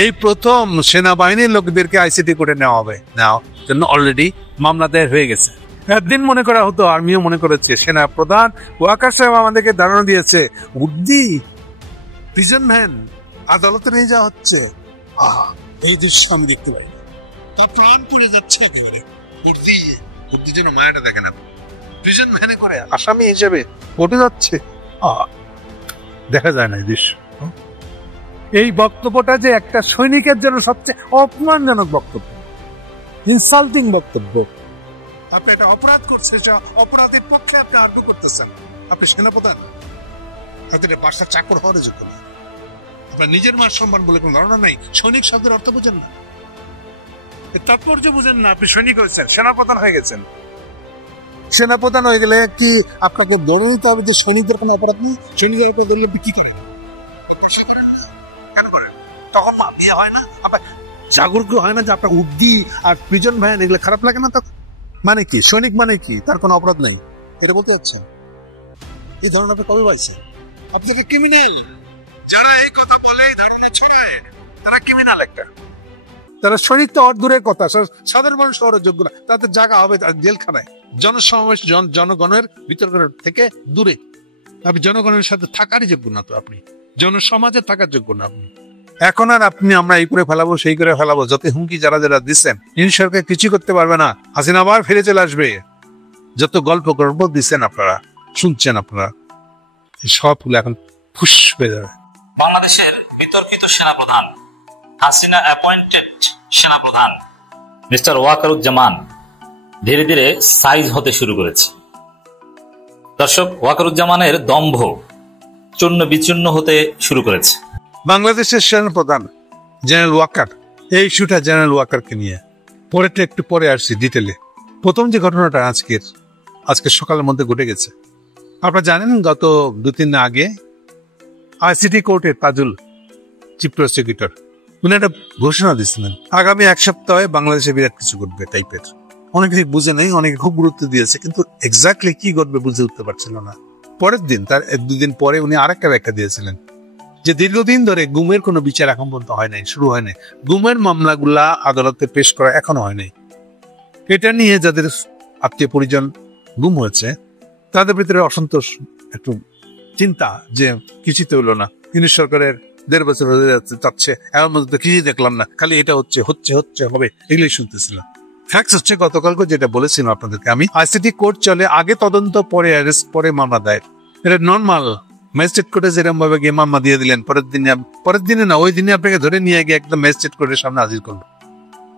এই প্রথম সেনাবাহিনীর লোকদেরকে আইসিটি করে নেওয়া হবে, নেওয়ার জন্য অলরেডি মামলা দায়ের হয়ে গেছে। একদিন মনে করা হতো, আর্মিও মনে করেছে, সেনা প্রধান ওয়াকার সাহেব আমাদেরকে ধারণা দিয়েছে উর্দি প্রিজন ভ্যান আদালতে নিয়ে যাওয়া হচ্ছে। এই দৃশ্য আমি দেখতে পাই, তার প্রাণ পড়ে যাচ্ছে একেবারে। উর্দির জন্য মায়াটা দেখে না, প্রিজন ভ্যানে করে আসামি হিসেবে পড়ে যাচ্ছে, দেখা যায় না এই দৃশ্য। এই বক্তব্যটা যে একটা সৈনিকের জন্য সবচেয়ে অপমানজনক বক্তব্য, ইনসাল্টিং বক্তব্য। আপনি একটা অপরাধ করছেন, অপরাধের পক্ষে আপনি আর্গু করতেছেন, আপনি সেনাপ্রধান, হয়তো বাসার চাকর হওয়ার যোগ্য না, আপনার নিজের মান সম্মান বলে কোনো ধারণা নাই, সৈনিক শব্দের অর্থ বুঝেন না, তাৎপর্য বুঝেন না। আপনি সৈনিক হয়েছেন, সেনাপ্রধান হয়ে গেছেন। সেনাপ্রধান হয়ে গেলে কি আপনাকে বলে নিতে হবে যে সৈনিকদের কোনো অপরাধ নেই? সৈনিকদের ধরলে আপনি কি করেন? কেন করেন? তখন ইয়ে হয় না, আপনার জাগরুক হয় না যে আপনার উর্দি আর প্রিজন ভ্যান এগুলো খারাপ লাগে না? তখন মানে কি সৈনিক মানে কি তার কোনো অপরাধ নেই, এটা বলতে যাচ্ছে? এই ধরনের আপনি কবে পাইছেন? আপনি একটা ক্রিমিনাল। যারা এই কথা বলে তারা ক্রিমিনাল একটা। তারা সৈনিক তো দূরের কথা, সাধারণ মানুষ হওয়ার যোগ্য না, তাদের জায়গা হবে জেলখানায়, জনসমাবেশ, জনগণের বিতর্ক থেকে দূরে। আপনি জনগণের সাথে থাকারই যোগ্য না, তো আপনি জনসমাজে থাকার যোগ্য না আপনি। এখন আর আপনি আমরা এই করে ফেলাবো, সেই করে ফেলাবো, যত হুমকি যারা যারা দিচ্ছেন, সরকার কিছু করতে পারবে না, হাসিনা আবার ফিরে চলে আসবে। যত গল্প দিচ্ছেন আপনারা, শুনছেন আপনারা, সবগুলো এখন ফুস হয়ে যাবে। বাংলাদেশের বিতর্কিত সেনাপ্রধান, হাসিনা অ্যাপয়েন্টেড সেনাপ্রধান মিস্টার ওয়াকারুজ্জামান ধীরে ধীরে সাইজ হতে শুরু করেছে। দর্শক, ওয়াকারুজ্জামানের দম্ভ চূর্ণ বিচূর্ণ হতে শুরু করেছে। বাংলাদেশের সেনাপ্রধান জেনারেল ওয়াকার, এই ইস্যুটা জেনারেল ওয়াকারকে নিয়ে পরেটা একটু পরে আসছি ডিটেলে। প্রথম যে ঘটনাটা আজকে সকালের মধ্যে ঘটে গেছে, আপনারা জানেন গত 2-3 দিন আগে আইসিটি কোর্টের তাজুল চিফ প্রসিকিউটর উনি একটা ঘোষণা দিচ্ছিলেন আগামী 1 সপ্তাহে বাংলাদেশে বিরাট কিছু ঘটবে টাইপের। অনেকে বুঝে নেই, অনেকে খুব গুরুত্ব দিয়েছে, কিন্তু এক্স্যাক্টলি কি ঘটবে বুঝে উঠতে পারছিল না। পরের দিন, তার 1-2 দিন পরে উনি আরেকটা ব্যাখ্যা দিয়েছিলেন যে দীর্ঘদিন ধরে গুমের কোনো বিচার এখন পর্যন্ত হয় নাই, শুরু হয় নাই, গুমের মামলাগুলা আদালতে পেশ করা এখনো হয় নাই। এটা নিয়ে যাদের আত্মীয় পরিজন গুম হয়েছে তাদের ভিতরে অসন্তোষ, একটু চিন্তা যে কিছুই তো হলো না, ইউনিট সরকারের 1.5 বছর হয়ে যাচ্ছে, এমন মধ্যে কিছুই দেখলাম না, খালি এটা হচ্ছে হবে, এগুলোই শুনতেছিলাম। ফ্যাক্টস হচ্ছে গতকালকে যেটা বলেছিলাম আপনাদেরকে আমি, আইসিটি কোর্ট চলে, আগে তদন্ত, পরে অ্যারেস্ট, পরে মামলা দায়ের। এটা নর্মাল। ম্যাজিস্ট্রেট কোর্টে যেরকম ভাবে গিয়ে মামলা দিয়ে দিলেন, পরের দিনে না, ওই দিনে আপনাকে ধরে নিয়ে গিয়ে একদম ম্যাজিস্ট্রেট কোর্টের সামনে হাজির করলো।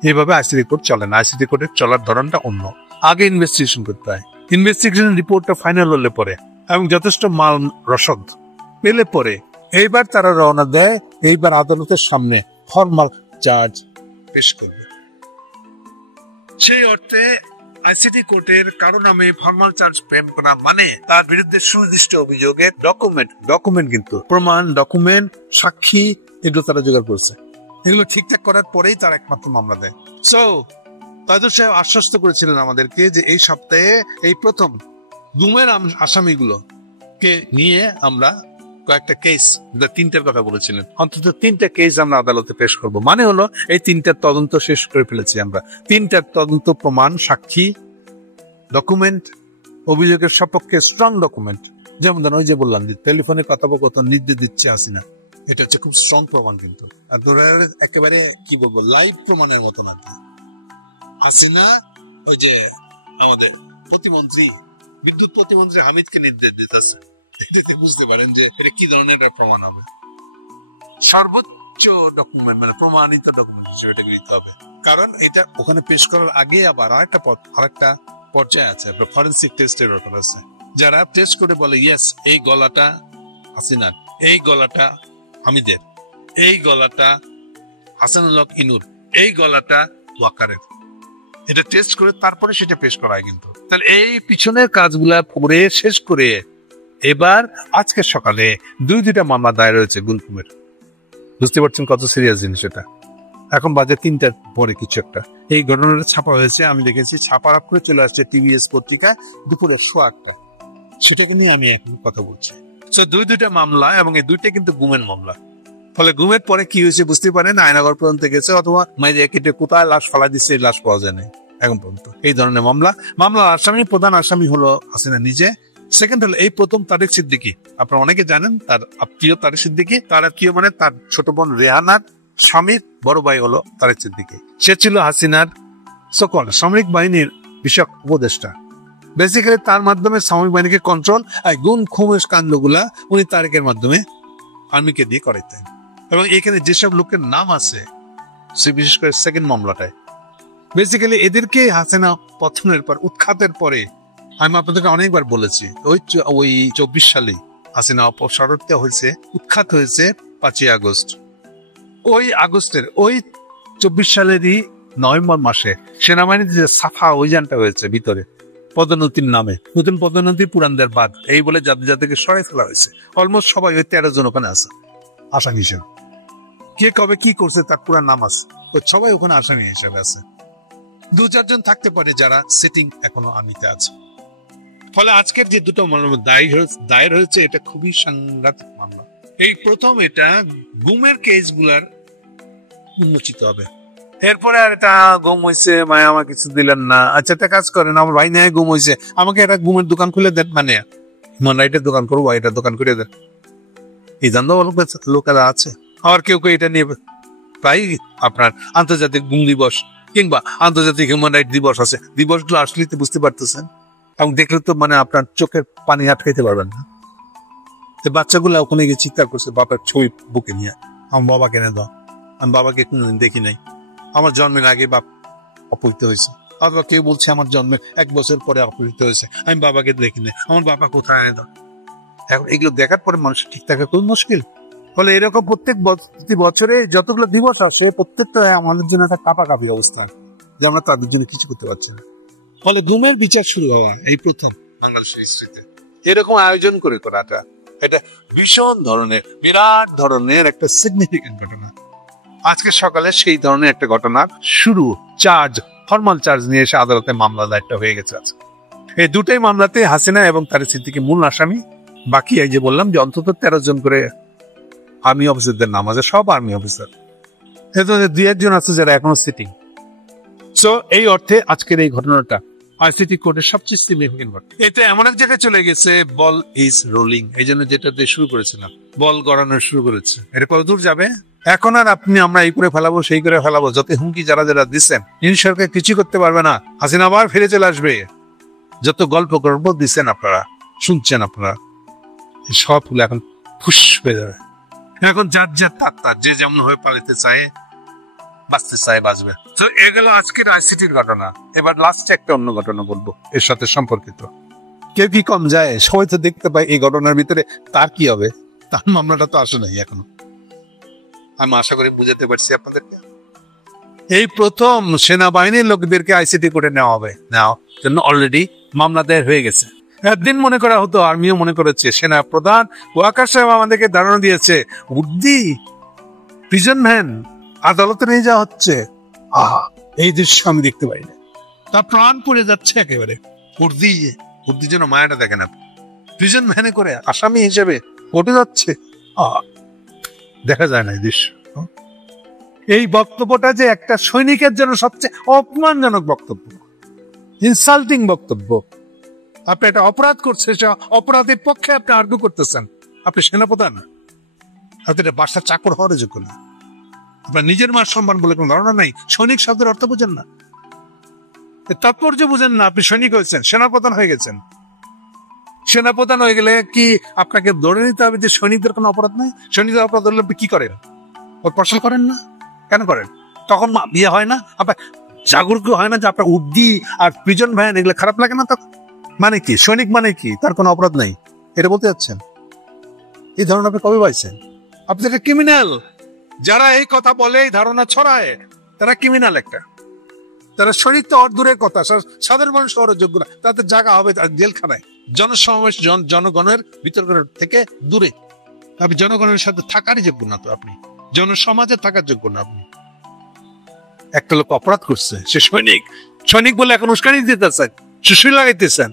এইভাবে আইসিটি কোর্ট চলে না, আইসিটি কোর্টের চলার ধরনটা অন্য। আগে ইনভেস্টিগেশন করতে হয়, ইনভেস্টিগেশন রিপোর্টটা ফাইনাল হলে পরে এবং যথেষ্ট মাল রসদ পেলে পরে এইবার তারা রওনা দেয়, এইবার আদালতের সামনে ফরমাল চার্জ পেশ করবে। সেই অর্থে আইসিটি কোর্টের কারো নামে ফরমাল চার্জ ফ্রেম করা মানে তার বিরুদ্ধে সুনির্দিষ্ট অভিযোগের ডকুমেন্ট কিন্তু প্রমাণ, ডকুমেন্ট, সাক্ষী, এগুলো তারা জোগাড় করছে। এগুলো ঠিকঠাক করার পরেই তারা একমাত্র মামলা দেয়। সো তাজুল সাহেব আশ্বস্ত করেছিলেন আমাদেরকে যে এই সপ্তাহে এই প্রথম গুমের আসামিগুলো কে নিয়ে আমরা কয়েকটা কেস, 3টার কথা বলেছিলেন, অন্তত 3টা কেস আমরা আদালতে পেশ করব। মানে হলো এই 3টার তদন্ত শেষ করে ফেলেছি আমরা। 3টার তদন্ত, প্রমাণ, সাক্ষী, ডকুমেন্ট, অভিযোগের সপক্ষে স্ট্রং ডকুমেন্ট, যেমন ধরেন ওই যে বললাম যে টেলিফোনে কথোপকথন নির্দেশ দিচ্ছে হাসিনা, এটা হচ্ছে খুব স্ট্রং প্রমাণ, কিন্তু একেবারে কি বলবো, লাইভ প্রমাণের মতো না। হাসিনা ওই যে আমাদের প্রতিমন্ত্রী, বিদ্যুৎ প্রতিমন্ত্রী হামিদকে নির্দেশ দিতেছে, বুঝতে পারেন যে এটা কি ধরনের প্রমাণ হবে। সর্বোচ্চ ডকুমেন্ট, মানে প্রমাণিত ডকুমেন্ট হিসেবে এটা গৃহীত হবে, কারণ এটা ওখানে পেশ করার আগে আবার আরেকটা পর্যায়ে আছে, ফরেন্সিক টেস্টের ব্যাপার আছে। যারা টেস্ট করে বলে ইয়েস এই গলাটা হাসিনার, এই গলাটা হামিদের, এই গলাটা হাসানুল হক ইনুর, এই গলাটা ওয়াকারের, এটা টেস্ট করে তারপরে সেটা পেশ করা হয়। কিন্তু তাহলে এই পিছনের কাজগুলা করে শেষ করে এবার আজকে সকালে 2টা মামলা দায়ের হয়েছে গুলকুমের। বুঝতে পারছেন কত সিরিয়াস জিনিস এটা। এখন বাজে 3টার পরে কিছু একটা এই ঘটনাটা ছাপা হয়েছে, আমি দেখেছি, ছাপার করে চলে আসছে টিভিএস পত্রিকায় দুপুরে 1:08টা। সেটাকে নিয়ে আমি এখন কথা বলছি। 2টা মামলা, এবং এই 2টা কিন্তু গুমের মামলা। ফলে গুমের পরে কি হয়েছে বুঝতে পারেন, আয়নাগর পর্যন্ত গেছে, অথবা মাইরিয়া কেটে কোথায় লাশ ফালা দিচ্ছে, এই লাশ পাওয়া যায় না এখন পর্যন্ত। এই ধরনের মামলার আসামি, প্রধান আসামি হলো হাসিনা নিজে। সেকেন্ড হলো এই প্রথম তারেক সিদ্দিকী, আপনারা অনেকে জানেন, তার আত্মীয় তারেক সিদ্দিকী। তার আত্মীয় মানে তার ছোট বোন রেহানার স্বামীর বড় ভাই হলো তারেক সিদ্দিকী। সে ছিল হাসিনার সকল সামরিক বাহিনীর বিষয়ক উপদেষ্টা। বেসিক্যালি তার মাধ্যমে সামরিক বাহিনীকে কন্ট্রোল, আর গুম খুমের কাণ্ডগুলা উনি তারেকের মাধ্যমে আর্মিকে দিয়ে করাইতেন। এবং এখানে যেসব লোকের নাম আছে, সে বিশেষ করে সেকেন্ড মামলাটায় বেসিক্যালি এদেরকে হাসিনা পতনের পর, উৎখাতের পরে, আমি আপনাদেরকে অনেকবার বলেছি, ওই 24 সালে হাসিনা অপসারিত হয়েছে, উৎখাত হয়েছে 5ই আগস্ট। ওই আগস্টের, ওই 24 সালেরই নভেম্বর মাসে সেনাবাহিনীর যে সাফা অভিযানটা হয়েছে ভিতরে পদোন্নতির নামে, নতুন পদোন্নতি পুরানদের বাদ, এই বলে যাদের যাদেরকে সরাই ফেলা হয়েছে, অলমোস্ট সবাই ওই 13 জন ওখানে আছে আসামি হিসেবে। কে কবে কি করছে তার পুরা নাম আছে, ওই সবাই ওখানে আসামি হিসেবে আছে। 2-4 জন থাকতে পারে যারা সিটিং এখনো আর্মিতে আছে। ফলে আজকের যে দুটো মামলা দায়ের হয়েছে, এটা খুবই সাংঘাতিক মামলা। এই প্রথম এটা গুমের কেসগুলার উন্মোচিত হবে। এরপরে আর এটা গুম হয়েছে, মায়া আমার কিছু দিলেন না, আচ্ছা একটা কাজ করেন, আমার ভাই নেয় গুম হয়েছে, আমাকে একটা গুমের দোকান খুলে দেন, মানে হিউম্যান রাইটের দোকান করবো, এটার দোকান করে দেন। এই জানতো লোকেরা আছে। আবার কেউ কেউ এটা নিয়ে প্রায় আপনার আন্তর্জাতিক গুম দিবস কিংবা আন্তর্জাতিক হিউম্যান রাইট দিবস আছে, দিবসগুলো আসলে বুঝতে পারতেছেন, এবং দেখলে তো মানে আপনার চোখের পানি আটকাইতে পারবেন না। বাচ্চাগুলো ওখানে গিয়ে চিৎকার করছে বাবার ছবি বুকে নিয়ে, আমার বাবা কেনে দাও, আমি বাবাকে কোনোদিন দেখি নাই, আমার জন্মের আগে বাপ অপহৃত হয়েছে, অথবা কেউ বলছে আমার জন্মের 1 বছর পরে অপহৃত হয়েছে, আমি বাবাকে দেখি নাই, আমার বাবা কোথায় এনে দাও। এখন এগুলো দেখার পরে মানুষের ঠিক থাকা খুব মুশকিল। ফলে এরকম প্রতি বছরে যতগুলো দিবস আসে, প্রত্যেকটা আমাদের জন্য একটা কাঁপাকাঁপি অবস্থা, যে আমরা তাদের জন্য কিছু করতে পারছি না। ফলে গুমের বিচার শুরু হওয়া এই প্রথম বাংলাদেশের হিস্ট্রিতে এরকম আয়োজন করে করাটা, এটা ভীষণ ধরনের, বিরাট ধরনের একটা সিগনিফিকেন্ট ঘটনা। আজকে সকালে সেই ধরনের একটা ঘটনার শুরু, ফর্মাল চার্জ নিয়ে এসে আদালতে মামলা দায়েরটা হয়ে গেছে। এই দুটোই মামলাতে হাসিনা এবং তারেক সিদ্দিকী মূল আসামি। বাকি এই যে বললাম যে অন্তত 13 জন করে আর্মি অফিসারদের নাম আছে, সব আর্মি অফিসার। এদের 2-1 জন আছে যারা এখনো সিটিং। সো এই অর্থে আজকের এই ঘটনাটা আইসিটি কোর্টের সবচেয়ে সিগনিফিকেন্ট ঘটনা। এটা এমন এক জায়গায় চলে গেছে, বল ইজ রোলিং, এই জন্য যেটা দিয়ে শুরু করেছিলাম, বল গড়ানো শুরু করেছে। এটা কত দূর যাবে এখন? আর আমরা এই করে ফেলাবো, সেই করে ফেলাবো, যত হুমকি যারা যারা দিচ্ছেন, সরকার কিছু করতে পারবে না, হাসিনা আবার ফিরে চলে আসবে, যত গল্প দিচ্ছেন আপনারা, শুনছেন আপনারা, সব ফুল এখন ফুস হয়ে যাবে। এখন যার তার যে যেমন হয়ে পালিতে চায়, বাঁচতে চায়, বাঁচবে। তো এগুলো আজকের আইসিটির ঘটনা। এবার লাস্টে একটা অন্য ঘটনা বলবো এর সাথে সম্পর্কিত। কেউ কি কম যায়? সবাই তো দেখতে পায় এই ঘটনার ভিতরে তার কি হবে, তার মামলাটা তো আসে নাই এখনো। আমি আশা করি বুঝাতে পারছি আপনাদেরকে। এই প্রথম সেনাবাহিনীর লোকদেরকে আইসিটি কোর্টে নেওয়া হবে, নেওয়ার জন্য অলরেডি মামলা দায়ের হয়ে গেছে। একদিন মনে করা হতো, আর্মিও মনে করেছে, সেনা প্রধান ওয়াকার সাহেব আমাদেরকে ধারণা দিয়েছে, উর্দি প্রিজন ভ্যান আদালতে নিয়ে যাওয়া হচ্ছে। এই দৃশ্য আমি দেখতে পাই না, তার প্রাণ পড়ে যাচ্ছে একেবারে। উর্দি যেন মায়াটা দেখেন, প্রিজন ভ্যানে করে আসামি হিসেবে কোর্টে যাচ্ছে, দেখা যায় না এই দৃশ্য। এই বক্তব্যটা যে একটা সৈনিকের জন্য সবচেয়ে অপমানজনক বক্তব্য, ইনসাল্টিং বক্তব্য। আপনি একটা অপরাধ করছে, অপরাধের পক্ষে আপনি আর্গু করতেছেন, আপনি সেনাপ্রধান, আপনি এটা বাসার চাকর হওয়ার যোগ্য না, আপনার নিজের মার সম্মান বলে কোনো ধারণা নাই, সৈনিক শব্দের অর্থ বুঝেন না, তাৎপর্য বুঝেন না। আপনি সৈনিক হয়েছেন, সেনাপ্রধান হয়ে গেছেন। সেনাপ্রধান হয়ে গেলে কি আপনাকে ধরে নিতে হবে যে সৈনিকদের কোনো অপরাধ নাই? সৈনিকদের অপরাধ হলে আপনি কি করেন? ওর প্রশ্ন করেন না, কেন করেন? তখন বিয়ে হয় না, আপনার জাগরুক হয় না যে আপনার উর্দি আর প্রিজন ভ্যান এগুলো খারাপ লাগে না? তখন মানে কি সৈনিক মানে কি? তার কোনো অপরাধ নাই, এটা বলতে যাচ্ছেন? এই ধারণা আপনি কবে পাইছেন? আপনি একটা ক্রিমিনাল। যারা এই কথা বলে, এই ধারণা ছড়ায়, তারা ক্রিমিনাল একটা। তারা সৈনিক তো দূরের কথা, সাধারণ মানুষ হওয়ার যোগ্য না, তাদের জায়গা হবে জেলখানায়, জনসমাবেশ, জনগণের বিতর্ক থেকে দূরে। আপনি জনগণের সাথে থাকারই যোগ্য না, তো আপনি জনসমাজে থাকার যোগ্য না। আপনি একটা লোক অপরাধ করছে, সে সৈনিক বলে এখন উস্কানি দিতেছেন, সুসুই লাগাইতেছেন।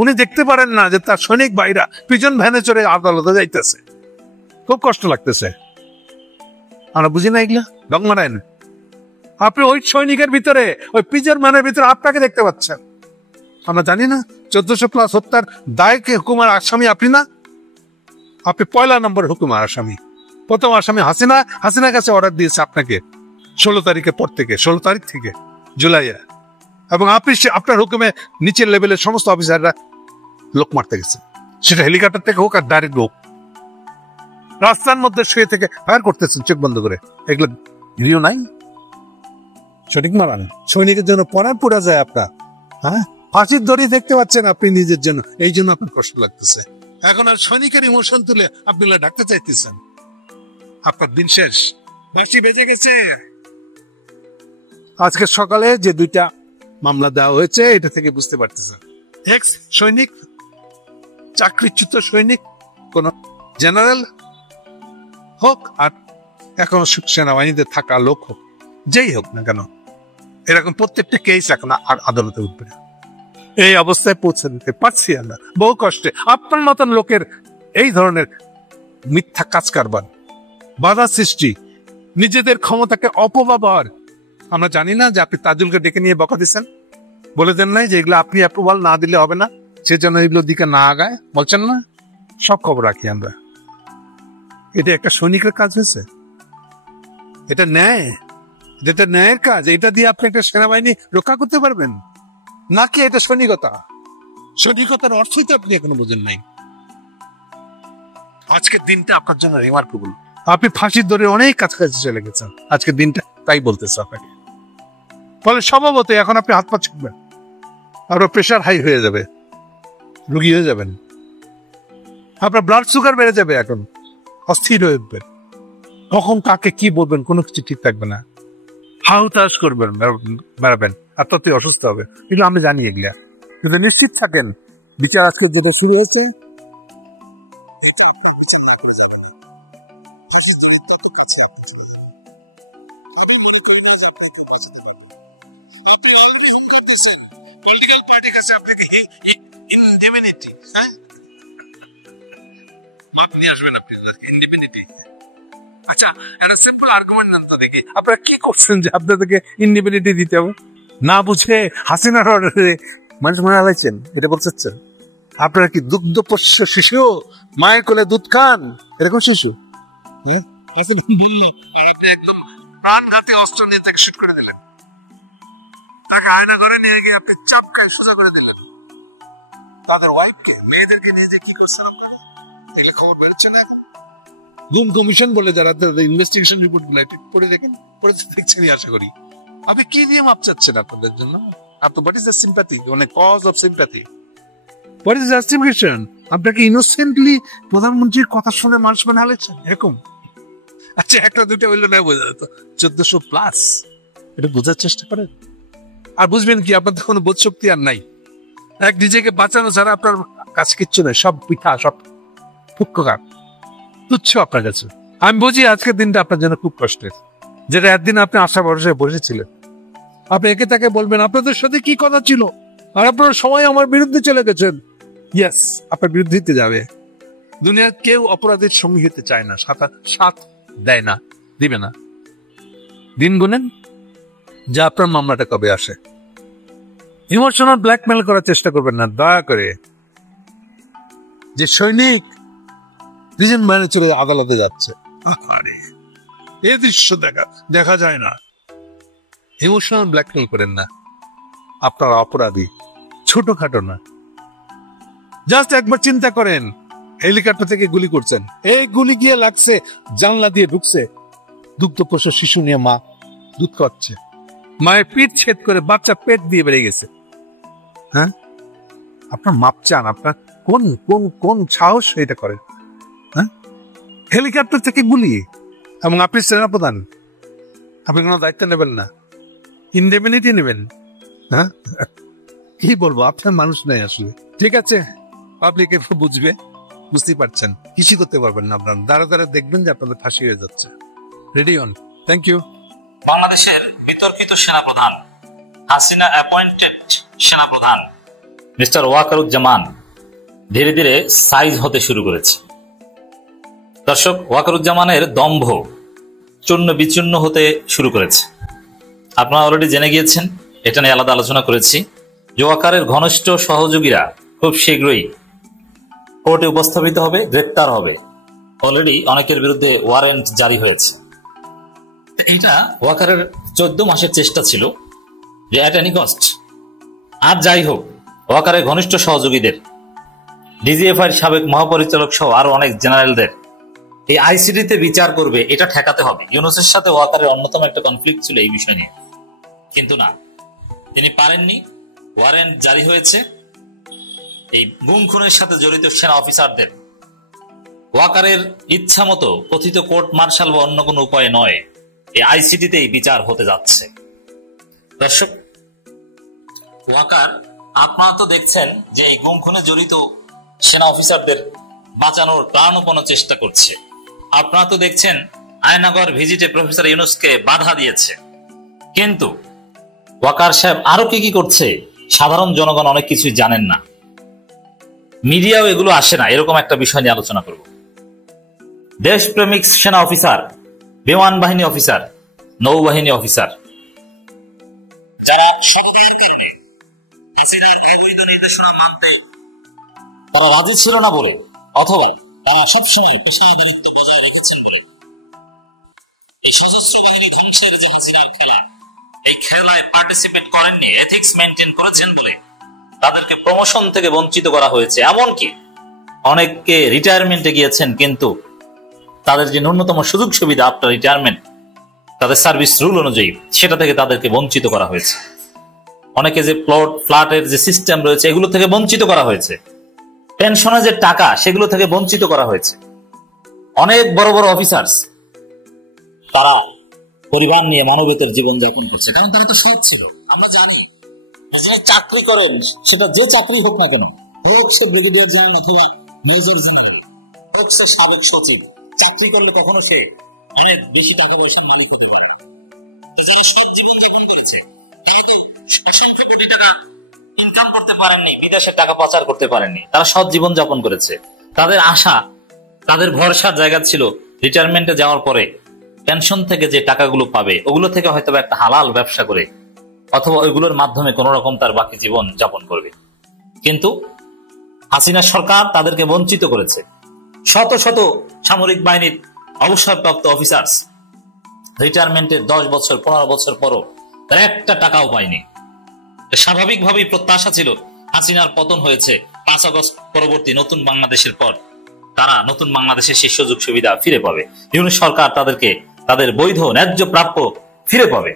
উনি দেখতে পারেন না যে তার সৈনিক ভাইরা প্রিজন ভ্যানে চড়ে আদালতে যাইতেছে, খুব কষ্ট লাগতেছে। আমরা বুঝি না এগুলা ডং মারায় না। আপনি ওই সৈনিকের ভিতরে, ওই পিজের মানের ভিতরে আপনাকে দেখতে পাচ্ছেন। আমরা জানি না 1400+ হত্যার দায়কে হুকুমার আসামি আপনি না? আপনি পয়লা নম্বর হুকুমার আসামি। প্রথম আসামি হাসিনার কাছে অর্ডার দিয়েছে আপনাকে 16 তারিখের পর থেকে, 16 তারিখ থেকে জুলাইয়ে, এবং আপনি আপনার হুকুমে নিচের লেভেলের সমস্ত অফিসাররা লোক মারতে গেছে, সেটা হেলিকপ্টার থেকে হোক আর ডাইরেক্ট হোক। রাস্তার মধ্যে শুয়ে থেকে ফায়ার করতেছেন চোখ বন্ধ করে। এগুলো ভিডিও নাই? সৈনিক মারান, সৈনিকের জন্য পরাণ পোড়া যায় আপনার। হ্যাঁ, ফাঁসির দড়ি দেখতে পাচ্ছেন আপনি নিজের জন্য, এই জন্য আপনার কষ্ট লাগতেছে। এখন আর সৈনিকের ইমোশন তুলে আপনি ডাকতে চাইতেছেন। আপনার দিন শেষ, বাঁশি বেজে গেছে। আজকে সকালে যে 2টা মামলা দেওয়া হয়েছে, এটা থেকে বুঝতে পারতেছেন এক্স সৈনিক, চাকরিচ্যুত সৈনিক, কোন জেনারেল হোক আর এখন সেনাবাহিনীতে থাকা লোক হোক, যেই হোক না কেন, এরকম প্রত্যেকটা কেস এখন আর আদালতে উঠবে। এই অবস্থায় পৌঁছে দিতে পারছি আমরা বহু কষ্টে। আপনার মতন লোকের এই ধরনের মিথ্যা কাজ কারবার, বাধা সৃষ্টি, নিজেদের ক্ষমতাকে অপব্যবহার। আমরা জানি না যে আপনি তাজুলকে ডেকে নিয়ে বকা দিচ্ছেন, বলে দেন নাই যে এগুলো আপনি অ্যাপ্রুভাল না দিলে হবে না, সেজন্য এগুলোর দিকে না আগায়, বলছেন না? সব খবর রাখি আমরা। এটা একটা সৈনিকের কাজ হয়েছে? এটা ন্যায়? যেটা ন্যায়ের কাজ, এটা দিয়ে আপনি একটা সেনাবাহিনী রক্ষা করতে পারবেন নাকি এটা সৈনিকতা? সৈনিকতার অর্থই তো আপনি এখনো বোঝেন নাই। আজকের দিনটা আপনার জন্য রিমার্কেবল। আপনি ফাঁসির দড়ে অনেক কাছাকাছি চলে গেছেন, আজকের দিনটা তাই বলতেছে আপনাকে। ফলে স্বভাবত এখন আপনি হাত পা ছুটবেন, আরো প্রেশার হাই হয়ে যাবে, রুগী হয়ে যাবেন, আপনার ব্লাড সুগার বেড়ে যাবে, এখন অস্থির হয়ে উঠবেন, কখন কাকে কি বলবেন কোনো কিছু ঠিক থাকবে না, হাউতাস করবেন, বেড়াবেন, আর ততই অসুস্থ হবে। কিন্তু আমি জানি এগুলা, কিন্তু নিশ্চিত থাকেন বিচার আজকে যেটা শুরু হয়েছে, আপনারা কি করছেন যে আপনাদেরকে ইন্ডিপেন্ডেন্টি দিতে হবে? না বুঝে হাসিনার অর্ডারে মানুষ মারা হয়েছেন, এটা বলছেন? আপনারা কি দুগ্ধপোষ্য শিশু, মায়ের কোলে দুধ খান এরকম শিশু? আর আপনি একদম প্রাণঘাতী অস্ত্র নিয়ে তাকে শুট করে দিলেন, তাকে আয়না ঘরে নিয়ে গিয়ে আপনি চাপকায় সোজা করে দিলেন। তাদের ওয়াইফকে, মেয়েদেরকে নিয়ে যে কি করছেন আপনারা, এগুলো খবর বেরোচ্ছে না এখন? গুম কমিশন বলে যারা ইনভেস্টিগেশন রিপোর্ট গুলো পড়ে দেখেন, পড়ে দেখছেন আশা করি। আপনি কি দিয়ে মাপ চাচ্ছেন আপনাদের জন্য? আপনার হোয়াট ইজ দ্য সিম্প্যাথি, মানে cause of sympathy, what is justification? আপনাকে ইনোসেন্টলি প্রধানমন্ত্রীর কথা শুনে মানুষ মানে হালেছেন এরকম? আচ্ছা, একটা দুইটা হইলো না বোঝা যেত, 1400+, এটা বোঝার চেষ্টা করেন। আর বুঝবেন কি, আপনার তো কোনো বোধ শক্তি আর নাই। এক নিজেকে বাঁচানো ছাড়া আপনার কাজ কিচ্ছু নেই, সব পিঠা, সব ফুক্কার তুচ্ছ আপনার কাছে। আমি বুঝি আজকের দিনটা আপনার জন্য খুব কষ্টের, যেটা একদিন আপনি আশা ভরসায় বসেছিলেন। আপনি একে তাকে বলবেন আপনাদের সাথে কি কথা ছিল, আর আপনারা সবাই আমার বিরুদ্ধে চলে গেছেন। ইয়েস, আপনার বিরুদ্ধে যাবে। দুনিয়ার কেউ অপরাধের সঙ্গী হতে চায় না, সাথ দেয় না, দিবে না। দিন গুনেন যে আপনার মামলাটা কবে আসে। ইমোশনাল ব্ল্যাকমেল করার চেষ্টা করবেন না দয়া করে। যে সৈনিক দুজন মানে চলে আদালতে যাচ্ছে, এই দৃশ্য দেখা যায় না। ইমোশনাল ব্ল্যাকমেল করেন না, আপনারা অপরাধী, ছোটখাটো না। জাস্ট একবার চিন্তা করেন, হেলিকপ্টার থেকে গুলি করছেন, এই গুলি গিয়ে লাগছে জানলা দিয়ে ঢুকছে, দুগ্ধপোষ্য শিশু নিয়ে মা দুধ খাচ্ছে, মায়ের পিঠ ছেদ করে বাচ্চা পেট দিয়ে বেড়ে গেছে। হ্যাঁ, আপনার মাপ চান? আপনার কোন কোন কোন সাহস এটা করে? হ্যাঁ, হেলিকপ্টার থেকে গুলি, এবং আপনি সেনাপ্রধান, আপনি কোনো দায়িত্ব নেবেন না, ইনডেমিনিটি নেবেন? হ্যাঁ, কি বলবো, আপনার মানুষ নাই আসলে। ঠিক আছে, পাবলিক বুঝবে, বুঝতেই পারছেন, কিছু করতে পারবেন না। আপনার দ্বারা দ্বারা দেখবেন যে আপনাদের ফাঁসি হয়ে যাচ্ছে। Ready on. Thank you. বাংলাদেশের বিতর্কিত সেনাপ্রধান, হাসিনা অ্যাপয়েন্টেড সেনাপ্রধান মিস্টার ওয়াকারুজ্জামান ধীরে ধীরে সাইজ হতে শুরু করেছে। দর্শক, ওয়াকারুজ্জামানের দম্ভ চূর্ণ বিচূর্ণ হতে শুরু করেছে। আপনারা অলরেডি জেনে গিয়েছেন, এটা নিয়ে আলাদা আলোচনা করেছি যে ওয়াকারের ঘনিষ্ঠ সহযোগীরা খুব শীঘ্রই কোর্টে উপস্থাপিত হবে, গ্রেপ্তার হবে। অলরেডি অনেকের বিরুদ্ধে ওয়ারেন্ট জারি হয়েছে। এটা ওয়াকারের 14 মাসের চেষ্টা ছিল যে অ্যাট এনি কস্ট, আর যাই হোক, ওয়াকারের ঘনিষ্ঠ সহযোগীদের, ডিজিএফআই সাবেক মহাপরিচালক সহ আরো অনেক জেনারেলদের এই আইসিডিতে বিচার করবে, এটা ঠেকাতে হবে। ইউনূসের সাথে ওয়াকারের অন্যতম একটা কনফ্লিক্ট ছিল এই বিষয় নিয়ে, কিন্তু না, তিনি পারেননি। ওয়ারেন্ট জারি হয়েছে। এই গুম খুনের সাথে জড়িত সেনা অফিসারদের ওয়াকারের ইচ্ছা মতো কথিত কোর্ট মার্শাল বা অন্য কোনো উপায় নয়, এই আইসিডিতেই বিচার হতে যাচ্ছে। দর্শক, ওয়াকার, আপনারা তো দেখছেন যে এই গুম খুনে জড়িত সেনা অফিসারদের বাঁচানোর প্রাণপণ চেষ্টা করছে। আপনারা তো দেখছেন আয়নাগর ভিজিটে প্রফেসর ইউনূসকে বাধা দিয়েছে। কিন্তু ওয়াকার সাহেব আরো কি কি করছে সাধারণ জনগণ অনেক কিছুই জানেন না, মিডিয়াও এগুলো আসে না। এরকম একটা বিষয় নিয়ে আলোচনা করব। দেশপ্রেমিক সেনা অফিসার, বিমান বাহিনী অফিসার, নৌবাহিনী অফিসার, যারা তারা রাজি ছিল না বলে, অথবা তারা সবসময় এই খেলায় পার্টিসিপেট করেননি, এথিক্স মেনটেন করেছেন বলে তাদেরকে প্রমোশন থেকে বঞ্চিত করা হয়েছে। এমনকি অনেককে রিটায়ারমেন্টে গিয়েছেন, কিন্তু তাদের যে ন্যূনতম সুযোগ সুবিধা আফটার রিটায়ারমেন্ট, তাদের সার্ভিস রুল অনুযায়ী, সেটা থেকে তাদেরকে বঞ্চিত করা হয়েছে। অনেকে যে ফ্ল্যাটের যে সিস্টেম রয়েছে, এগুলো থেকে বঞ্চিত করা হয়েছে। পেনশনের যে টাকা, সেগুলো থেকে বঞ্চিত করা হয়েছে। অনেক বড় বড় অফিসার্স তারা পরিবার নিয়ে মানবেতর জীবন যাপন করছে, কারণ তারা তো সৎ ছিল। আমরা জানি যে চাকরি করেন, সেটা যে চাকরি হোক না কেন, হোক সে ব্রিগেডিয়ার জেনারেল অথবা মেজর জেনারেল, হোক সে সাবেক সচিব, চাকরি করলে কখনো সে বেশি টাকা পয়সা মালিক হতে পারে। ইনকাম করতে পারেননি, বিদেশের টাকা পাচার করতে পারেননি, তারা সৎ জীবন যাপন করেছে। তাদের আশা, তাদের ভরসার জায়গা ছিল রিটায়ারমেন্টে যাওয়ার পরে পেনশন থেকে যে টাকাগুলো পাবে, ওগুলো থেকে হয়তো একটা হালাল ব্যবসা করে অথবা ওইগুলোর মাধ্যমে কোন রকম তার বাকি জীবন যাপন করবে। কিন্তু হাসিনা সরকার তাদেরকে বঞ্চিত করেছে। শত শত সামরিক বাহিনীর অবসরপ্রাপ্ত অফিসার্স রিটায়ারমেন্টের 10 বছর 15 বছর পরও তারা একটা টাকাও পায়নি। স্বাভাবিকভাবেই প্রত্যাশা ছিল হাসিনার পতন হয়েছে 5 আগস্ট পরবর্তী নতুন বাংলাদেশের পর তারা নতুন বাংলাদেশের সেই সুযোগ সুবিধা ফিরে পাবে। ইউনূস সরকার তাদেরকে তাদের বৈধ ন্যায্য প্রাপ্য ফিরে পাবে।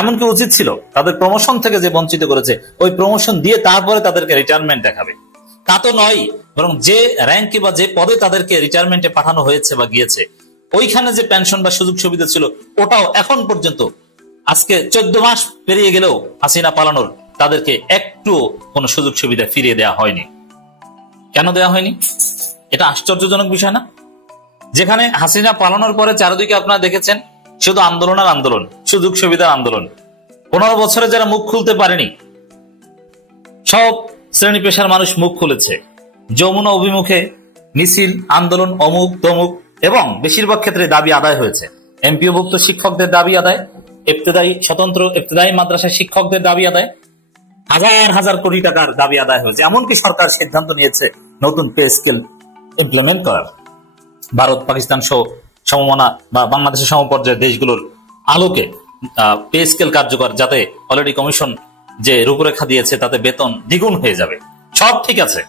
এমনকি উচিত ছিল তাদের প্রমোশন থেকে যে বঞ্চিত করেছে, ওই প্রমোশন দিয়ে তারপরে তাদেরকে রিটায়ারমেন্ট দেখাবে। তা তো নয়, বরং যে র্যাঙ্কে বা যে পদে তাদেরকে রিটায়ারমেন্টে পাঠানো হয়েছে বা গিয়েছে, ওইখানে যে পেনশন বা সুযোগ সুবিধা ছিল, ওটাও এখন পর্যন্ত আজকে 14 মাস পেরিয়ে গেলেও হাসিনা পালানোর তাদেরকে একটু কোনো সুযোগ সুবিধা ফিরিয়ে দেওয়া হয়নি। কেন দেওয়া হয়নি? এটা আশ্চর্যজনক বিষয় না? যেখানে হাসিনা পালানোর পরে চারিদিকে আপনারা দেখেছেন শুধু আন্দোলন আর আন্দোলন, সুযোগ সুবিধার আন্দোলন। 15 বছরে যারা মুখ খুলতে পারেনি, সব শ্রেণী পেশার মানুষ মুখ খুলেছে। যমুনা অভিমুখে মিছিল, আন্দোলন, অমুক তমুক, এবং বেশিরভাগ ক্ষেত্রে দাবি আদায় হয়েছে। এমপিওভুক্ত শিক্ষকদের দাবি আদায়, স্বতন্ত্র ইবতেদায়ী মাদ্রাসার শিক্ষকদের দাবি আদায়, হাজার হাজার কোটি টাকার দাবি আদায় হয়েছে। এমনকি সরকার সিদ্ধান্ত নিয়েছে নতুন পে স্কেল ইমপ্লিমেন্ট করার। ভারত, পাকিস্তান সহ সমমনা বা বাংলাদেশের সমপর্যায়ের দেশগুলোর আলোকে পে স্কেল কার্যকর, যাতে অলরেডি কমিশন যে রূপরেখা দিয়েছে তাতে বেতন দ্বিগুণ হয়ে যাবে। সব ঠিক আছে,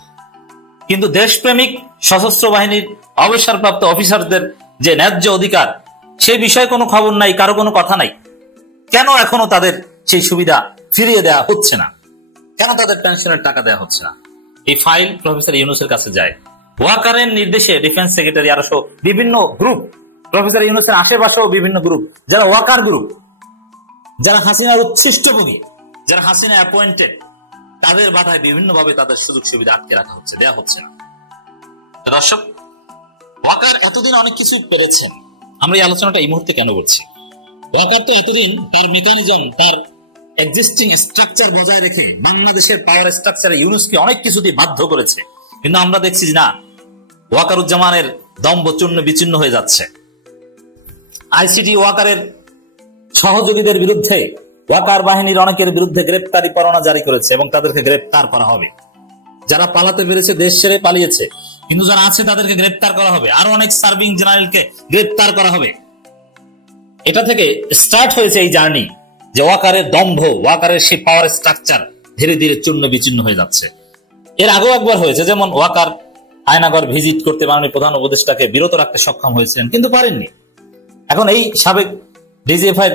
কিন্তু দেশপ্রেমিক সশস্ত্র বাহিনীর অবসরপ্রাপ্ত অফিসারদের যে ন্যায্য অধিকার, সে বিষয়ে কোনো খবর নাই, কারো কোনো কথা নাই। কেন এখনো তাদের সেই সুবিধা ফিরিয়ে দেওয়া হচ্ছে না? কেন তাদের পেনশনের টাকা দেওয়া হচ্ছে না? এই ফাইল প্রফেসর ইউনূসের কাছে যায়। ওয়াকারের নির্দেশে ডিফেন্স সেক্রেটারি আরো বিভিন্ন গ্রুপ, প্রফেসর ইউনূসের আশেপাশেও বিভিন্ন গ্রুপ, যারা ওয়াকার গ্রুপ, যারা হাসিনার উচ্ছিষ্টভোগী, যারা হাসিনা অ্যাপয়েন্টেড, তাদের বাধায় বিভিন্নভাবে তাদের সুযোগ সুবিধা আটকে রাখা হচ্ছে, দেওয়া হচ্ছে না। দর্শক, ওয়াকার এতদিন অনেক কিছু পেরেছেন। আমরা এই আলোচনাটা এই মুহূর্তে কেন করছি? ওয়াকার তো এতদিন তার মেকানিজম, তার এক্সিস্টিং স্ট্রাকচার বজায় রেখে বাংলাদেশের পাওয়ার স্ট্রাকচারে ইউনূসকে অনেক কিছু দিয়ে বাধ্য করেছে। কিন্তু আমরা দেখছি না, ওয়াকারুজ্জামানের দম্ভ চূর্ণ বিচূর্ণ হয়ে যাচ্ছে। আইসিটি ওয়াকারের সহযোগীদের বিরুদ্ধে ওয়াকার বাহিনীর অনেকের বিরুদ্ধে গ্রেপ্তারি পরোয়ানা জারি করেছে এবং তাদেরকে গ্রেপ্তার করা হবে। যারা পালাতে পেরেছে, দেশ ছেড়ে পালিয়েছে, কিন্তু যারা আছে তাদেরকে গ্রেপ্তার করা হবে। আরো অনেক সার্ভিং জেনারেলকে গ্রেপ্তার করা হবে। এটা থেকে স্টার্ট হয়েছে এই জার্নি, যে ওয়াকারের দম্ভ, ওয়াকারের সেই পাওয়ার স্ট্রাকচার ধীরে ধীরে চূর্ণ বিচূর্ণ হয়ে যাচ্ছে। এর আগেও একবার হয়েছে, যেমন ওয়াকার আয়নাগর ভিজিট করতে মাননীয় প্রধান উপদেষ্টাকে বিরত রাখতে সক্ষম হয়েছিলেন, কিন্তু পারেননি। এখন এই সাবেক ডিজিএফআই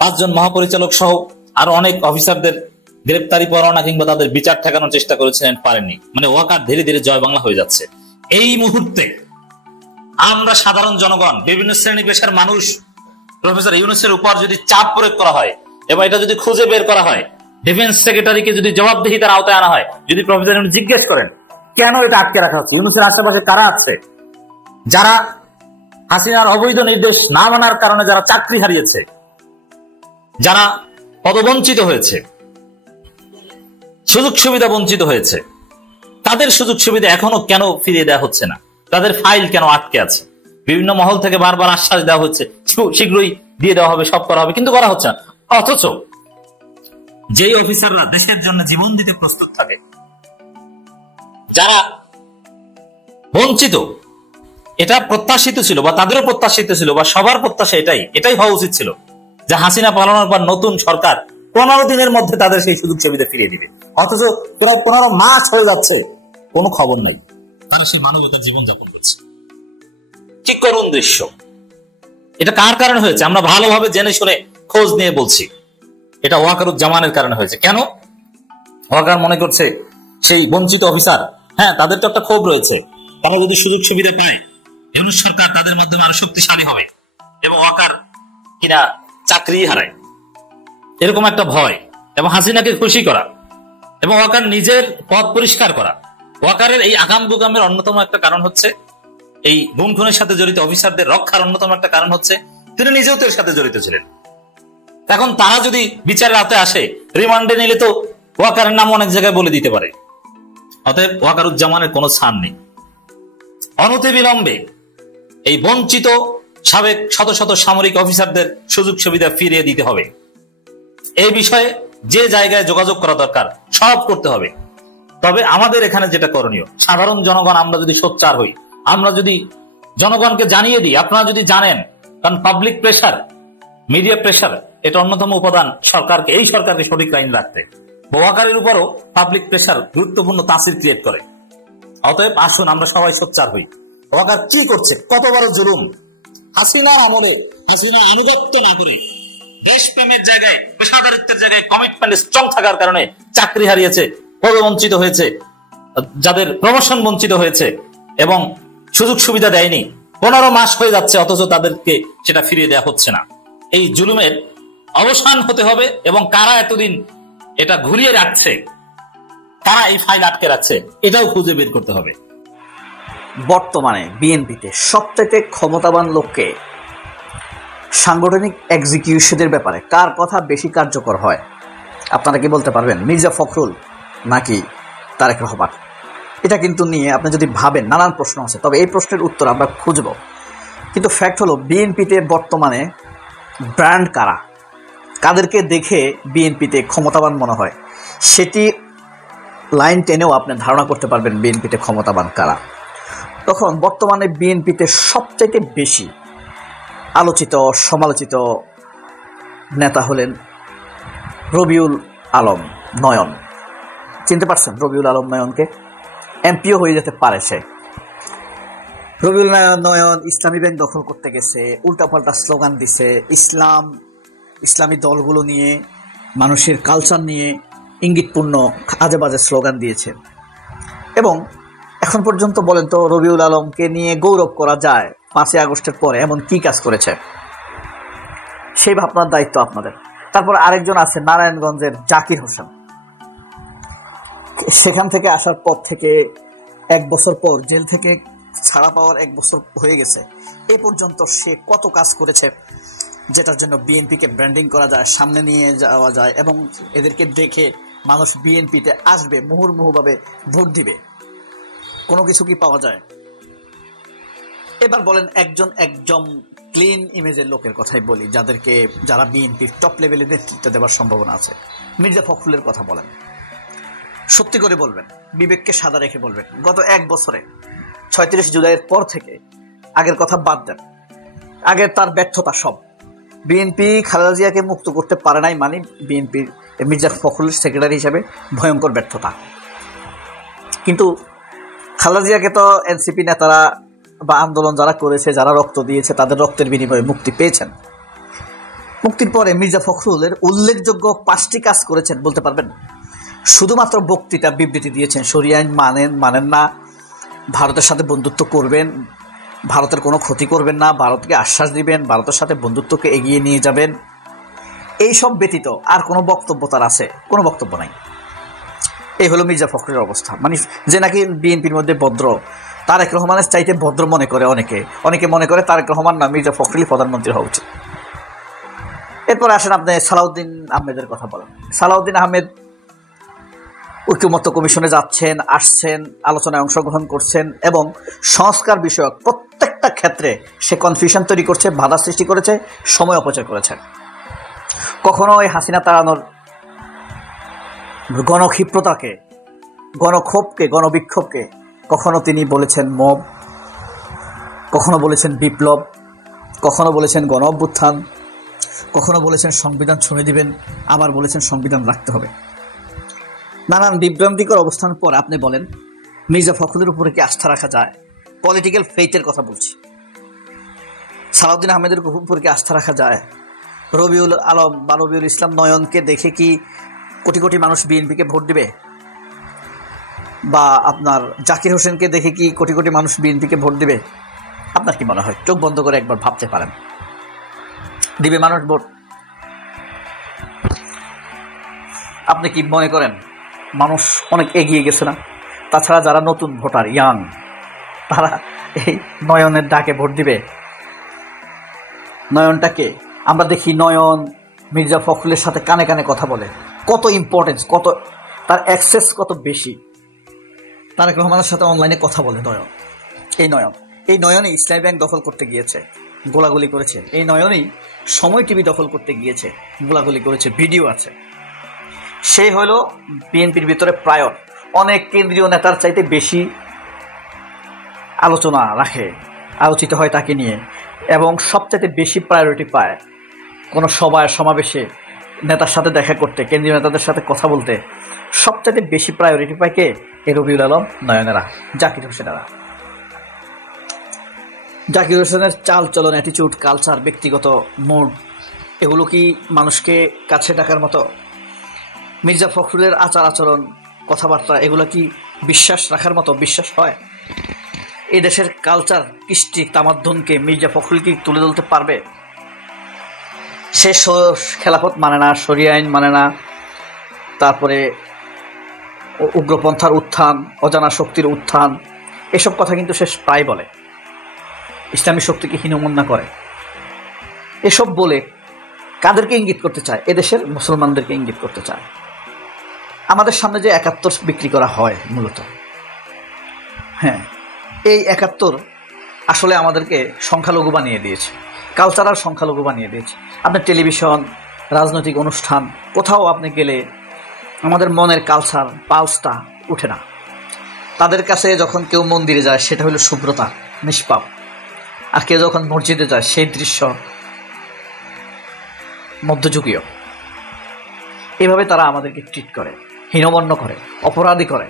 5 জন মহাপরিচালক সহ আরো অনেক অফিসারদের গ্রেপ্তারি পরোয়ানা কিংবা তাদের বিচার ঠেকানোর চেষ্টা করেছিলেন, পারেননি। মানে ওয়াকার ধীরে ধীরে জয় বাংলা হয়ে যাচ্ছে। এই মুহূর্তে আমরা সাধারণ জনগণ, বিভিন্ন শ্রেণী পেশার মানুষ প্রফেসর ইউনূসের উপর যদি চাপ প্রয়োগ করা হয় এবং এটা যদি খুঁজে বের করা হয়, ডিফেন্স সেক্রেটারিকে যদি জবাবদিহিতার আওতায় আনা হয়, যদি প্রফেসর ইউনূস জিজ্ঞেস করেন কেন এটা আটকে রাখা হচ্ছে, ইউনূসের আশেপাশে কারা আছে, যারা হাসিনার অবৈধ নির্দেশ না মানার কারণে যারা চাকরি হারিয়েছে, যারা পদবঞ্চিত হয়েছে, সুযোগ সুবিধা বঞ্চিত হয়েছে, তাদের সুযোগ সুবিধা এখনো কেন ফিরিয়ে দেওয়া হচ্ছে না? তাদের ফাইল কেন আটকে আছে? বিভিন্ন মহল থেকে বারবার আশ্বাস দেওয়া হচ্ছে শীঘ্রই দিয়ে দেওয়া হবে, সব করা হবে, কিন্তু করা হচ্ছে না। অথচ যেই অফিসাররা দেশের জন্য জীবন দিতে প্রস্তুত থাকে, যারা বঞ্চিত, এটা প্রত্যাশিত ছিল বা তাদেরও প্রত্যাশিত ছিল বা সবার প্রত্যাশা এটাই হওয়া উচিত ছিল যে হাসিনা পালানোর পর নতুন সরকার 15 দিনের মধ্যে তাদের সেই সুযোগ সুবিধা ফিরিয়ে দিবে। অথচ প্রায় 15 মাস হয়ে যাচ্ছে, কোনো খবর নাই, তারা সেই মানবতার জীবন যাপন করছে। কি করুণ দৃশ্য! এটা কার কারণে হয়েছে আমরা ভালোভাবে জেনে শুনে খোঁজ নিয়ে বলছি। এটা ওয়াকারুজ্জামানের কারণে হয়েছে। কেন? ওয়াকার মনে করছে সেই বঞ্চিত অফিসার, হ্যাঁ তাদের তো একটা ক্ষোভ রয়েছে, তারা যদি সুযোগ সুবিধা পায় ইউনূস সরকার তাদের মাধ্যমে আরো শক্তিশালী হবে এবং ওয়াকার কিনা চাকরি হারায়, এরকম একটা ভয়, এবং হাসিনাকে খুশি করা এবং ওয়াকার নিজের পথ পরিষ্কার করা। ওয়াকারের এই আগাম গুগামের অন্যতম একটা কারণ হচ্ছে, এই গুম খুনের সাথে জড়িত অফিসারদের রক্ষার অন্যতম একটা কারণ হচ্ছে তিনি নিজেও তো এর সাথে জড়িত ছিলেন। এখন তারা যদি বিচারের আওতায় আসে, রিমান্ডে নিলে তো ওয়াকারের নাম অনেক জায়গায় বলে দিতে পারে। অতএব ওয়াকারুজ্জামানের কোনো ছাড় নেই। অনতিবিলম্বে এই বঞ্চিত সাবেক শত শত সামরিক অফিসারদের সুযোগ সুবিধা ফিরিয়ে দিতে হবে। এই বিষয়ে যে জায়গায় যোগাযোগ করা দরকার সব করতে হবে। তবে আমাদের এখানে যেটা করণীয়, সাধারণ জনগণ আমরা যদি সোচ্চার হই, আমরা যদি জনগণকে জানিয়ে দিই, আপনারা যদি জানেন, কারণ পাবলিক প্রেশার, মিডিয়া প্রেশার এটা অন্যতম উপাদান সরকারকে, এই সরকারকে সঠিক লাইন রাখতে। ওয়াকারের উপরও পাবলিক প্রেশার গুরুত্বপূর্ণ তাসির ক্রিয়েট করে। অতএব আসুন আমরা সবাই সোচ্চার হই। ওয়াকার কি করছে, কত বড় জুলুম! হাসিনার আমলে হাসিনা আনুগত্য না করে দেশপ্রেমের জায়গায়, পেশাদারিত্বের জায়গায় কমিটমেন্ট স্ট্রং থাকার কারণে চাকরি হারিয়েছে, পদবঞ্চিত হয়েছে, যাদের প্রমোশন বঞ্চিত হয়েছে এবং সুযোগ সুবিধা দেয়নি। 15 মাস হয়ে যাচ্ছে, অথচ তাদেরকে সেটা ফিরিয়ে দেওয়া হচ্ছে না। এই জুলুমের অবসান হতে হবে এবং কারা এতদিন এটা ঘুরিয়ে রাখছে, কারা এই ফাইল আটকে রাখছে, এটাও খুঁজে বের করতে হবে। বর্তমানে বিএনপিতে সবথেকে ক্ষমতাবান লোককে সাংগঠনিক এক্সিকিউশনের ব্যাপারে কার কথা বেশি কার্যকর হয় আপনারা কি বলতে পারবেন? মির্জা ফখরুল নাকি তারেক রহমান? এটা কিন্তু নিয়ে আপনি যদি ভাবেন নানান প্রশ্ন আছে, তবে এই প্রশ্নের উত্তর আমরা খুঁজব। কিন্তু ফ্যাক্ট হলো বিএনপিতে বর্তমানে ব্র্যান্ড কারা, কাদেরকে দেখে বিএনপিতে ক্ষমতাবান মনে হয়, সেটি লাইন টেনেও আপনি ধারণা করতে পারবেন বিএনপিতে ক্ষমতাবান কারা। তখন বর্তমানে বিএনপিতে সবচাইতে বেশি আলোচিত সমালোচিত নেতা হলেন রবিউল আলম নয়ন। চিনতে পারছেন রবিউল আলম নয়নকে? এমপিও হয়ে যেতে পারে সে। রবিউল নয়ন ইসলামী ব্যাংক দখল করতে গেছে, উল্টাপাল্টা স্লোগান দিছে, ইসলামী দলগুলো নিয়ে, মানুষের কালচার নিয়ে ইঙ্গিতপূর্ণ আজে বাজে স্লোগান দিয়েছে। এবং এখন পর্যন্ত বলেন তো রবিউল আলমকে নিয়ে গৌরব করা যায় 5ই আগস্টের পরে এমন কি কাজ করেছে? সেই ভাবনার দায়িত্ব আপনাদের। তারপর আরেকজন আছে নারায়ণগঞ্জের জাকির হোসেন। সেখান থেকে আসার পর থেকে 1 বছর পর জেল থেকে ছাড়া পাওয়ার 1 বছর হয়ে গেছে, এ পর্যন্ত সে কত কাজ করেছে যেটার জন্য বিএনপিকে ব্র্যান্ডিং করা যায়, সামনে নিয়ে যাওয়া যায় এবং এদেরকে দেখে মানুষ বিএনপিতে আসবে, মুহুর্মুহুভাবে ভোট দিবে। কোনো কিছু কি পাওয়া যায়? এবার বলেন একজন ক্লিন ইমেজের লোকের কথাই বলি, যারা বিএনপির টপ লেভেলে নেতৃত্ব দেওয়ার সম্ভাবনা আছে। মির্জা ফখরুলের কথা বলেন, সত্যি করে বলবেন, বিবেককে সাদা রেখে বলবেন। গত 1 বছরে 36 জুলাইয়ের পর থেকে আগের কথা বাদ দেন, আগের তার ব্যর্থতা সব। বিএনপি খালেদা জিয়াকে মুক্ত করতে পারে নাই, মানে বিএনপির মির্জা ফখরুল সেক্রেটারি হিসেবে ভয়ঙ্কর ব্যর্থতা। কিন্তু খালেদা জিয়াকে তো এনসিপি নেতারা বা আন্দোলন যারা করেছে, যারা রক্ত দিয়েছে, তাদের রক্তের বিনিময়ে মুক্তি পেয়েছেন। মুক্তির পরে মির্জা ফখরুলের উল্লেখযোগ্য 5টি কাজ করেছেন বলতে পারবেন? শুধুমাত্র বক্তৃতা বিবৃতি দিয়েছেন, শরিয়া আইন মানেন না, ভারতের সাথে বন্ধুত্ব করবেন, ভারতের কোনো ক্ষতি করবেন না, ভারতকে আশ্বাস দিবেন, ভারতের সাথে বন্ধুত্বকে এগিয়ে নিয়ে যাবেন। এই সব ব্যতীত আর কোনো বক্তব্য তার আছে? কোনো বক্তব্য নাই। এই হলো মির্জা ফখরুলের অবস্থা। মানে যে নাকি বিএনপির মধ্যে ভদ্র, তারেক রহমানের চাইতে ভদ্র মনে করে অনেকে মনে করে তারেক রহমান না, মির্জা ফখরুলই প্রধানমন্ত্রী হওয়া উচিত। এরপর আসেন আপনি সালাউদ্দিন আহমেদের কথা বলেন। সালাউদ্দিন আহমেদ ঐক্যমত্য কমিশনে যাচ্ছেন, আসছেন, আলোচনায় অংশগ্রহণ করছেন এবং সংস্কার বিষয়ক প্রত্যেকটা ক্ষেত্রে সে কনফিউশন তৈরি করছে, বাধা সৃষ্টি করেছে, সময় অপচয় করেছে। কখনো এই হাসিনা তাড়ানোর গণক্ষিপ্রতাকে, গণক্ষোভকে, গণবিক্ষোভকে কখনো তিনি বলেছেন মব, কখনো বলেছেন বিপ্লব, কখনো বলেছেন গণ অভ্যুত্থান, কখনো বলেছেন সংবিধান ছুঁড়ে দিবেন, আবার বলেছেন সংবিধান রাখতে হবে। নানান বিভ্রান্তিকর অবস্থান পর আপনি বলেন মির্জা ফখরুলের উপরে কি আস্থা রাখা যায়? পলিটিক্যাল ফেইথের কথা বলছি। সালাউদ্দিন আহমেদের উপর কি আস্থা রাখা যায়? রবিউল আলম বা রবিউল ইসলাম নয়নকে দেখে কি কোটি কোটি মানুষ বিএনপিকে ভোট দিবে? বা আপনার জাকির হোসেনকে দেখে কি কোটি কোটি মানুষ বিএনপিকে ভোট দিবে? আপনার কি মনে হয়? চোখ বন্ধ করে একবার ভাবতে পারেন, দিবে মানুষ ভোট? আপনি কি মনে করেন মানুষ অনেক এগিয়ে গেছে না? তাছাড়া যারা নতুন ভোটার, ইয়াং, তারা এই নয়নের ডাকে ভোট দিবে? নয়নটাকে আমরা দেখি, নয়ন মির্জা ফখরুলের সাথে কানে কানে কথা বলে, কত ইম্পর্টেন্স, কত তার অ্যাক্সেস কত বেশি। তারেক রহমানের সাথে অনলাইনে কথা বলে এই নয়নই ইসলামী ব্যাংক দখল করতে গিয়েছে, গোলাগুলি করেছে। এই নয়নই সময় টিভি দখল করতে গিয়েছে, গোলাগুলি করেছে, ভিডিও আছে। সে হলো বিএনপির ভিতরে প্রায়র, অনেক কেন্দ্রীয় নেতার চাইতে বেশি আলোচনা রাখে, আলোচিত হয় তাকে নিয়ে, এবং সবচাইতে বেশি প্রায়োরিটি পায় কোনো সভায় সমাবেশে নেতার সাথে দেখা করতে, কেন্দ্রীয় নেতাদের সাথে কথা বলতে সবচাইতে বেশি প্রায়োরিটি পায় কে? এ রবিউল আলম, নয়নেরা, জাকির হোসেনেরা। জাকির হোসেনের চাল চলন, অ্যাটিটিউড, কালচার, ব্যক্তিগত মোড, এগুলো কি মানুষকে কাছে ডাকার মতো? মির্জা ফখরুলের আচার আচরণ, কথাবার্তা, এগুলো কি বিশ্বাস রাখার মতো? বিশ্বাস হয়? এই দেশের কালচার, কৃষ্টি, তামাদ্দুনকে মির্জা ফখরুল কি তুলে ধরতে পারবে? সে খেলাফত মানে না, শরিয়া আইন মানে না, তারপরে উগ্রপন্থার উত্থান, অজানা শক্তির উত্থান, এসব কথা কিন্তু সে প্রায় বলে। ইসলামী শক্তিকে হীনমন্যা করে। এসব বলে কাদেরকে ইঙ্গিত করতে চায়? এদেশের মুসলমানদেরকে ইঙ্গিত করতে চায়। আমাদের সামনে যে ৭১ বিক্রি করা হয় মূলত, হ্যাঁ, এই ৭১ আসলে আমাদেরকে সংখ্যালঘু বানিয়ে দিয়েছে, কালচারাল সংখ্যালঘু বানিয়ে দিয়েছে। আপনার টেলিভিশন, রাজনৈতিক অনুষ্ঠান, কোথাও আপনি গেলে আমাদের মনের কালচার, পালসটা উঠে না। তাদের কাছে যখন কেউ মন্দিরে যায় সেটা হলো শুভ্রতা, নিষ্পাপ। আর কেউ যখন মসজিদে যায় সেই দৃশ্য মধ্যযুগীয়। এভাবে তারা আমাদেরকে ট্রিট করে, হীনমন্য করে, অপরাধী করে।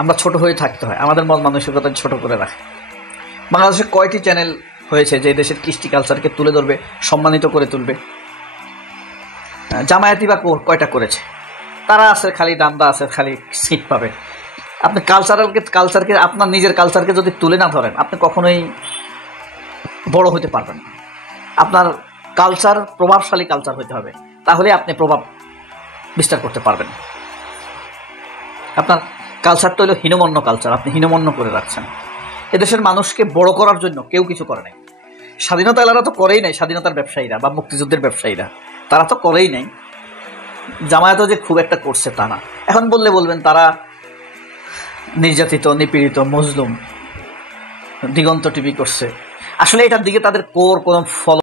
আমরা ছোট হয়ে থাকতে হয়, আমাদের মন মানসিকতা ছোট করে রাখে। বাংলাদেশে কয়টি চ্যানেল হয়েছে যে দেশের কৃষ্টি কালচারকে তুলে ধরবে, সম্মানিত করে তুলবে? জামায়াতি বা কয়টা করেছে? তারা আছে খালি দান্দা, আছে খালি সিট পাবে। আপনি কালচারকে আপনার নিজের কালচারকে যদি তুলে না ধরেন, আপনি কখনোই বড় হতে পারবেন না। আপনার কালচার প্রভাবশালী কালচার হতে হবে, তাহলে আপনি প্রভাব বিস্তার করতে পারবেন। আপনার কালচারটা হলো হীনমন্য কালচার, আপনি হীনমন্য করে রাখছেন। এদেশের মানুষকে বড় করার জন্য কেউ কিছু করে নাই। স্বাধীনতা এলারা তো করেই নাই, স্বাধীনতার ব্যবসায়ীরা বা মুক্তিযুদ্ধের ব্যবসায়ীরা তারা তো করেই নাই। জামায়াতও যে খুব একটা করছে তা না। এখন বলবেন তারা নির্যাতিত, নিপীড়িত, মজলুম, দিগন্ত টিভি করছে। আসলে এটার দিকে তাদের কোনো ফলো